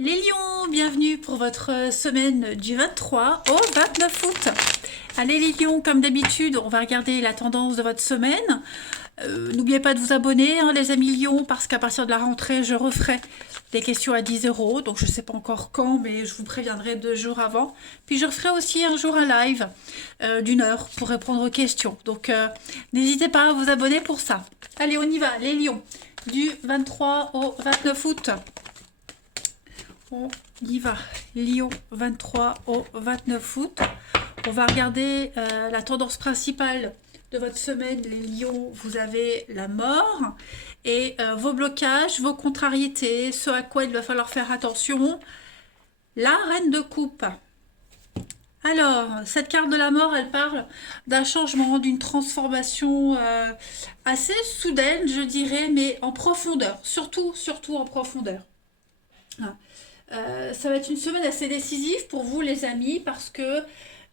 Les lions, bienvenue pour votre semaine du 23 au 29 août. Allez les lions, comme d'habitude, on va regarder la tendance de votre semaine. N'oubliez pas de vous abonner, hein, les amis lions, parce qu'à partir de la rentrée, je referai des questions à 10 euros. Donc je ne sais pas encore quand, mais je vous préviendrai 2 jours avant. Puis je referai aussi un jour un live d'1 heure pour répondre aux questions. Donc n'hésitez pas à vous abonner pour ça. Allez, on y va, les lions, du 23 au 29 août. On y va, Lion 23 au 29 août. On va regarder la tendance principale de votre semaine. Les lions, vous avez la mort et vos blocages, vos contrariétés, ce à quoi il va falloir faire attention. La reine de coupe. Alors, cette carte de la mort, elle parle d'un changement, d'une transformation assez soudaine, je dirais, mais en profondeur, surtout en profondeur. Hein. Ça va être une semaine assez décisive pour vous les amis parce que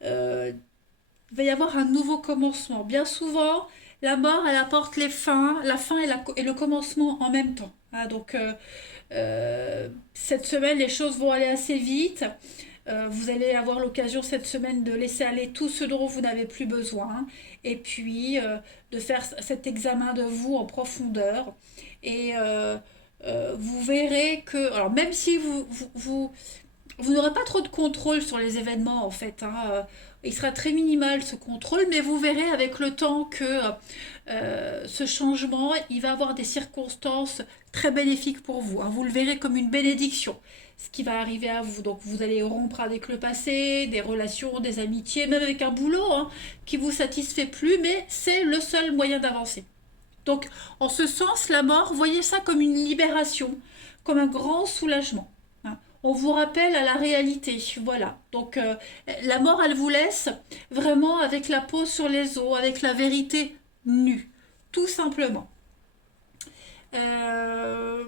il va y avoir un nouveau commencement. Bien souvent, la mort elle apporte la fin et le commencement en même temps. Hein, donc cette semaine les choses vont aller assez vite. Vous allez avoir l'occasion cette semaine de laisser aller tout ce dont vous n'avez plus besoin et puis de faire cet examen de vous en profondeur et vous verrez que, alors même si vous n'aurez pas trop de contrôle sur les événements en fait, hein, il sera très minimal ce contrôle, mais vous verrez avec le temps que ce changement, il va avoir des circonstances très bénéfiques pour vous. Hein. Vous le verrez comme une bénédiction, ce qui va arriver à vous. Donc vous allez rompre avec le passé, des relations, des amitiés, même avec un boulot hein, qui vous satisfait plus, mais c'est le seul moyen d'avancer. Donc, en ce sens, la mort, voyez ça comme une libération, comme un grand soulagement. Hein. On vous rappelle à la réalité, voilà. Donc, la mort, elle vous laisse vraiment avec la peau sur les os, avec la vérité nue, tout simplement. Euh,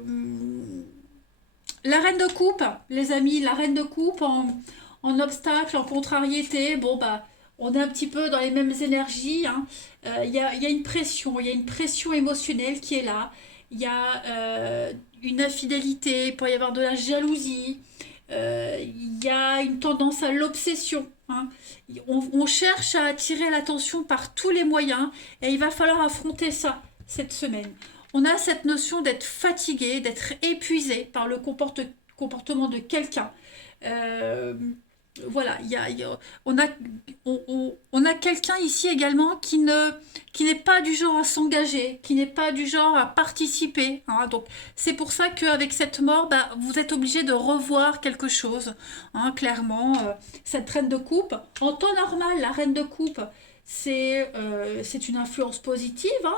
la reine de coupe, les amis, la reine de coupe en obstacle, en contrariété, bon bah on est un petit peu dans les mêmes énergies. Hein. Y a une pression émotionnelle qui est là. Il y a une infidélité, il peut y avoir de la jalousie. Il y a une tendance à l'obsession. Hein. On cherche à attirer l'attention par tous les moyens et il va falloir affronter ça cette semaine. On a cette notion d'être fatigué, d'être épuisé par le comportement de quelqu'un. Euh, voilà, on a quelqu'un ici également qui n'est pas du genre à s'engager, qui n'est pas du genre à participer. Hein. Donc c'est pour ça qu'avec cette mort, bah, vous êtes obligé de revoir quelque chose. Hein, clairement, cette reine de coupe, en temps normal, la reine de coupe, c'est une influence positive. Hein,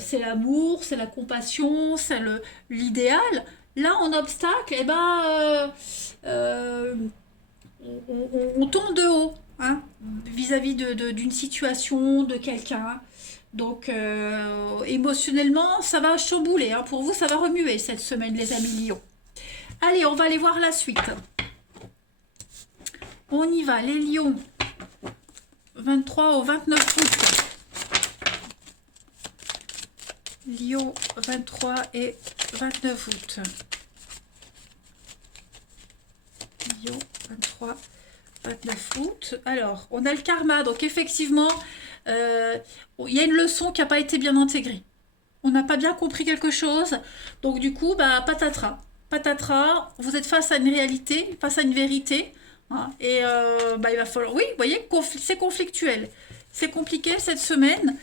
c'est l'amour, c'est la compassion, c'est l'idéal. Là, en obstacle, eh ben, on tombe de haut hein, vis-à-vis d'une situation, de quelqu'un. Donc, émotionnellement, ça va chambouler. Hein. Pour vous, ça va remuer cette semaine, les amis lions. Allez, on va aller voir la suite. On y va, les lions. 23 au 29 août. Lion 23 et 29 août. Lion 23, 29 août. Alors, on a le karma. Donc, effectivement, il y a une leçon qui n'a pas été bien intégrée. On n'a pas bien compris quelque chose. Donc, du coup, bah, patatras. Patatras, vous êtes face à une réalité, face à une vérité. Hein, et bah, il va falloir... Oui, vous voyez, c'est conflictuel. C'est compliqué cette semaine.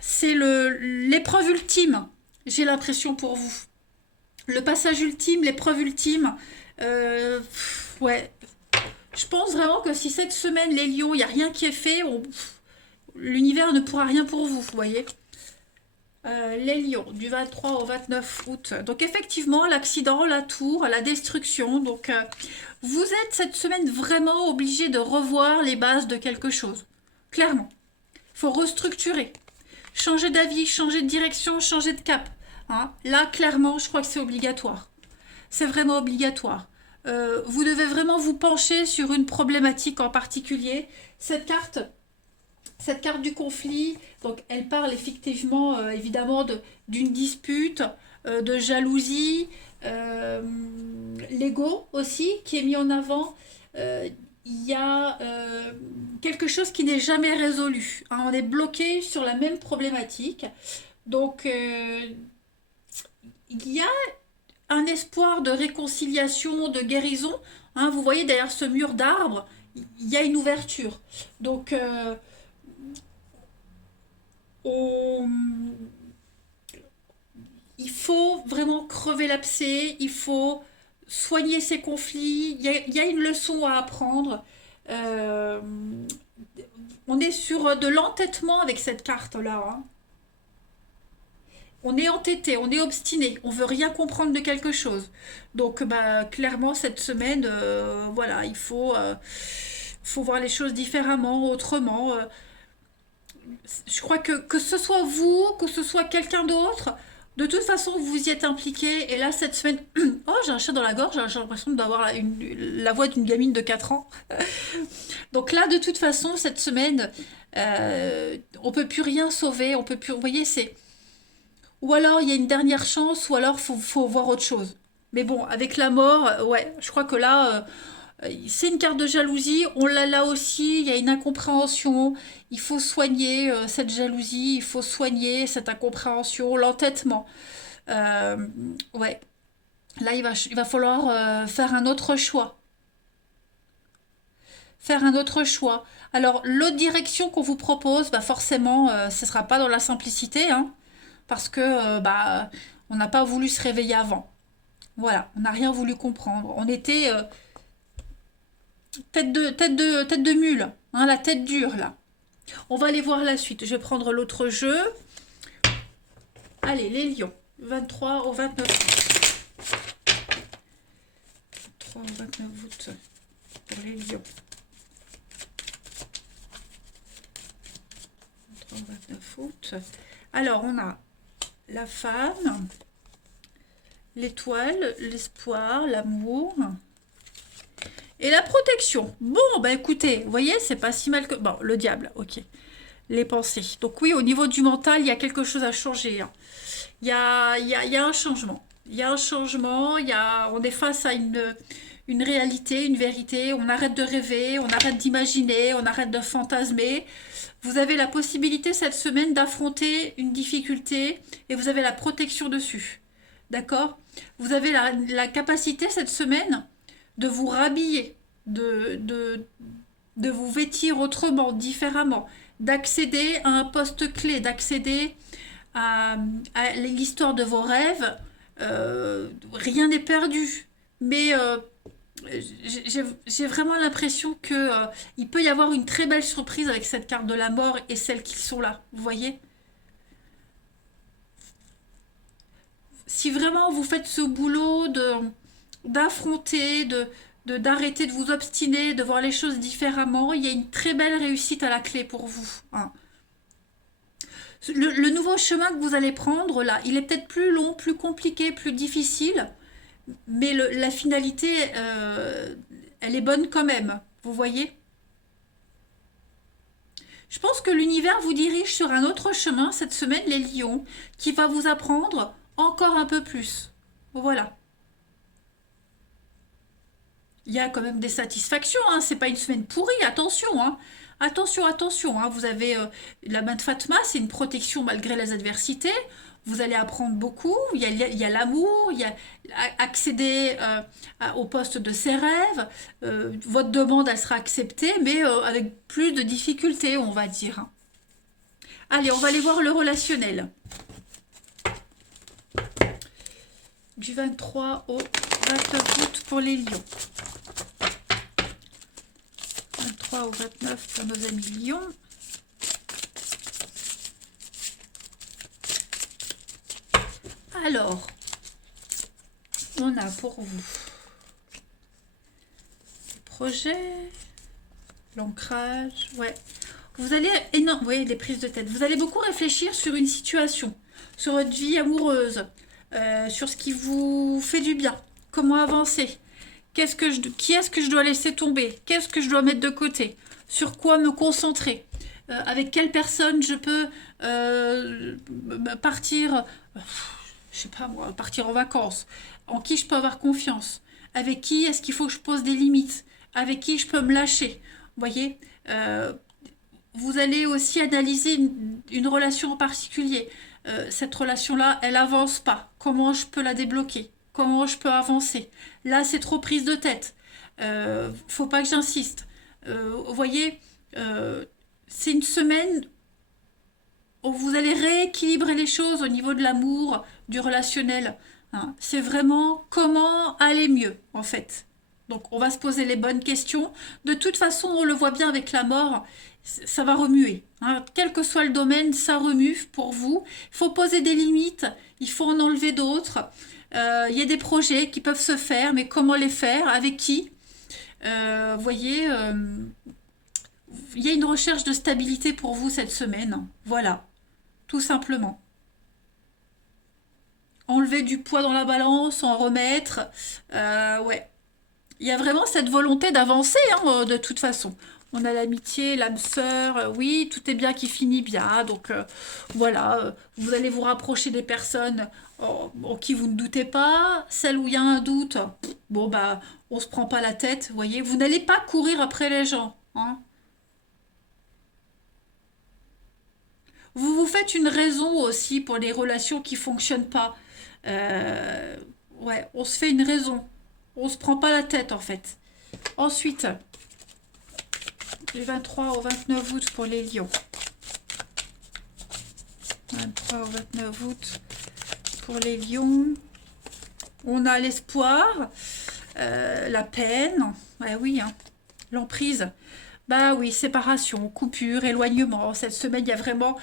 C'est l'épreuve ultime, j'ai l'impression pour vous. Le passage ultime, l'épreuve ultime. Ouais. Je pense vraiment que si cette semaine, les lions, il n'y a rien qui est fait, l'univers ne pourra rien pour vous, vous voyez. Les lions, du 23 au 29 août. Donc effectivement, l'accident, la tour, la destruction. Donc vous êtes cette semaine vraiment obligé de revoir les bases de quelque chose. Clairement. Il faut restructurer. Changer d'avis, changer de direction, changer de cap. Hein. Là, clairement, je crois que c'est obligatoire. C'est vraiment obligatoire. Vous devez vraiment vous pencher sur une problématique en particulier. Cette carte du conflit, donc elle parle effectivement, évidemment, d'une dispute, de jalousie, Euh, L'ego aussi qui est mis en avant. Euh, il y a quelque chose qui n'est jamais résolu, hein. On est bloqué sur la même problématique. Donc, il y a un espoir de réconciliation, de guérison, hein. Vous voyez derrière ce mur d'arbres, il y a une ouverture. Donc, on- il faut vraiment crever l'abcès, il faut soigner ces conflits. Il y a une leçon à apprendre. Euh, on est sur de l'entêtement avec cette carte-là, hein. On est entêté, on est obstiné, on veut rien comprendre de quelque chose. Donc, bah, clairement, cette semaine, voilà, faut voir les choses différemment, autrement. Je crois que ce soit vous, que ce soit quelqu'un d'autre, de toute façon, vous y êtes impliqué. Et là, cette semaine, oh, j'ai un chat dans la gorge, j'ai l'impression d'avoir la voix d'une gamine de 4 ans. Donc là, de toute façon, cette semaine, on peut plus rien sauver, on peut plus. Vous voyez, c'est. Ou alors il y a une dernière chance, ou alors faut voir autre chose. Mais bon, avec la mort, ouais, je crois que là, c'est une carte de jalousie. On l'a là aussi, il y a une incompréhension. Il faut soigner cette jalousie, il faut soigner cette incompréhension, l'entêtement. Euh, ouais, là, il va falloir faire un autre choix. Faire un autre choix. Alors, l'autre direction qu'on vous propose, bah forcément, ce ne sera pas dans la simplicité, hein, parce que bah, on n'a pas voulu se réveiller avant. Voilà, on n'a rien voulu comprendre. On était tête de mule, hein, la tête dure là. On va aller voir la suite. Je vais prendre l'autre jeu. Allez, les lions. 23 au 29 août. 3 au 29 août pour les lions. 23 au 29 août. Alors, on a la femme, l'étoile, l'espoir, l'amour et la protection. Bon, bah écoutez, vous voyez, c'est pas si mal que... Bon, le diable, ok. Les pensées. Donc oui, au niveau du mental, il y a quelque chose à changer, hein. Il y a un changement. Il y a un changement, on est face à une réalité, une vérité. On arrête de rêver, on arrête d'imaginer, on arrête de fantasmer. Vous avez la possibilité cette semaine d'affronter une difficulté et vous avez la protection dessus. D'accord? Vous avez la capacité cette semaine de vous rhabiller, de vous vêtir autrement, différemment, d'accéder à un poste clé, d'accéder à l'histoire de vos rêves. Rien n'est perdu. Mais j'ai vraiment l'impression que il peut y avoir une très belle surprise avec cette carte de la mort et celles qui sont là. Vous voyez? Si vraiment vous faites ce boulot de d'affronter, d'arrêter de vous obstiner, de voir les choses différemment, il y a une très belle réussite à la clé pour vous, hein. Le nouveau chemin que vous allez prendre là, il est peut-être plus long, plus compliqué, plus difficile, mais la finalité, elle est bonne quand même. Vous voyez? Je pense que l'univers vous dirige sur un autre chemin cette semaine, les lions, qui va vous apprendre encore un peu plus. Voilà. Il y a quand même des satisfactions, hein. C'est pas une semaine pourrie, attention, hein. Attention, attention, hein. Vous avez la main de Fatma, c'est une protection malgré les adversités. Vous allez apprendre beaucoup. Il y a l'amour, il y a accéder au poste de ses rêves. Votre demande, elle sera acceptée, mais avec plus de difficultés, on va dire, hein. Allez, on va aller voir le relationnel. Du 23 au 29 août pour les lions. 23 au 29 pour nos amis lions. Alors, on a pour vous les projets, l'ancrage, ouais. Vous allez, énorme, ouais, les prises de tête. Vous allez beaucoup réfléchir sur une situation, sur votre vie amoureuse, sur ce qui vous fait du bien, comment avancer, qui est-ce que je dois laisser tomber, qu'est-ce que je dois mettre de côté, sur quoi me concentrer, avec quelle personne je peux partir, je sais pas moi, partir en vacances, en qui je peux avoir confiance, avec qui est-ce qu'il faut que je pose des limites, avec qui je peux me lâcher. Vous voyez, vous allez aussi analyser une relation en particulier. Cette relation-là, elle avance pas. Comment je peux la débloquer? Comment je peux avancer? Là, c'est trop prise de tête. Faut pas que j'insiste. Vous voyez, c'est une semaine où vous allez rééquilibrer les choses au niveau de l'amour, du relationnel. Hein. C'est vraiment comment aller mieux, en fait. Donc, on va se poser les bonnes questions. De toute façon, on le voit bien avec la mort, ça va remuer. Hein. Quel que soit le domaine, ça remue pour vous. Il faut poser des limites, il faut en enlever d'autres. Il y a des projets qui peuvent se faire, mais comment les faire? Avec qui? Vous voyez, il y a une recherche de stabilité pour vous cette semaine. Voilà, tout simplement. Enlever du poids dans la balance, en remettre. Ouais. Il y a vraiment cette volonté d'avancer, hein, de toute façon. On a l'amitié, l'âme sœur, oui, tout est bien qui finit bien. Donc voilà, vous allez vous rapprocher des personnes en qui vous ne doutez pas. Celles où il y a un doute, bon bah, on se prend pas la tête, vous voyez. Vous n'allez pas courir après les gens, hein. Vous vous faites une raison aussi pour les relations qui fonctionnent pas. Euh, ouais, on se fait une raison. On se prend pas la tête en fait. Ensuite, du 23 au 29 août pour les lions. 23 au 29 août pour les lions. On a l'espoir, la peine, ouais, oui, hein, l'emprise. Bah oui, séparation, coupure, éloignement. Cette semaine, il y a vraiment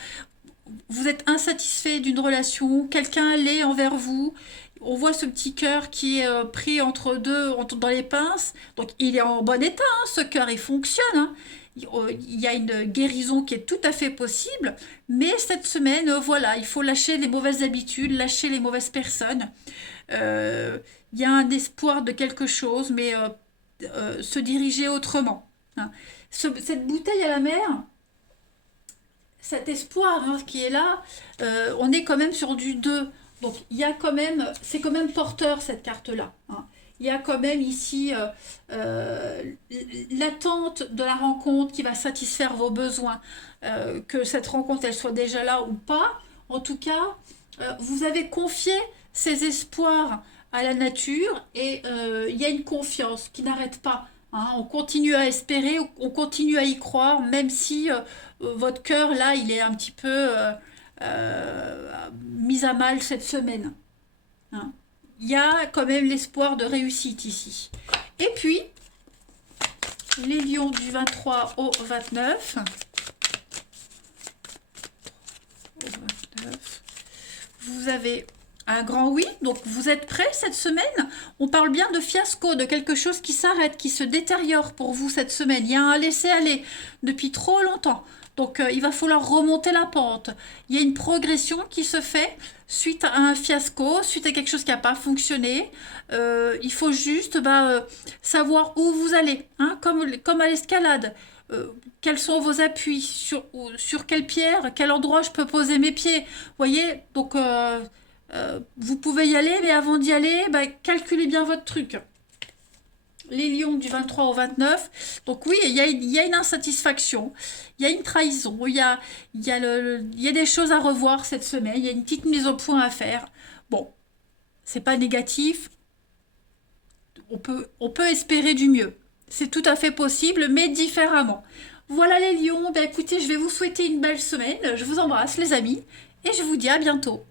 vous êtes insatisfait d'une relation, quelqu'un l'est envers vous, on voit ce petit cœur qui est pris entre deux, dans les pinces, donc il est en bon état, hein, ce cœur, il fonctionne, hein. Il y a une guérison qui est tout à fait possible, mais cette semaine, voilà, il faut lâcher les mauvaises habitudes, lâcher les mauvaises personnes. Euh, il y a un espoir de quelque chose, mais se diriger autrement. Hein. Cette bouteille à la mer, cet espoir hein, qui est là, on est quand même sur du 2. Donc il y a quand même, c'est quand même porteur cette carte-là. Hein. Il y a quand même ici euh, l'attente de la rencontre qui va satisfaire vos besoins. Que cette rencontre elle soit déjà là ou pas. En tout cas, vous avez confié ces espoirs à la nature et il y a une confiance qui n'arrête pas. Hein. On continue à espérer, on continue à y croire, même si votre cœur, là, il est un petit peu mis à mal cette semaine. Hein. Il y a quand même l'espoir de réussite ici. Et puis, les lions du 23 au 29. Au 29. Vous avez un grand oui, donc vous êtes prêts cette semaine? On parle bien de fiasco, de quelque chose qui s'arrête, qui se détériore pour vous cette semaine. Il y a un laisser-aller depuis trop longtemps. Donc il va falloir remonter la pente. Il y a une progression qui se fait suite à un fiasco, suite à quelque chose qui n'a pas fonctionné. Il faut juste savoir où vous allez, hein, comme à l'escalade. Quels sont vos appuis, sur quelle pierre, quel endroit je peux poser mes pieds. Vous voyez, donc vous pouvez y aller, mais avant d'y aller, calculez bien votre truc. Les lions du 23 au 29. Donc oui, il y a une insatisfaction, il y a une trahison, il y a des choses à revoir cette semaine, il y a une petite mise au point à faire. Bon, c'est pas négatif, on peut espérer du mieux. C'est tout à fait possible, mais différemment. Voilà les lions, écoutez, je vais vous souhaiter une belle semaine, je vous embrasse les amis, et je vous dis à bientôt.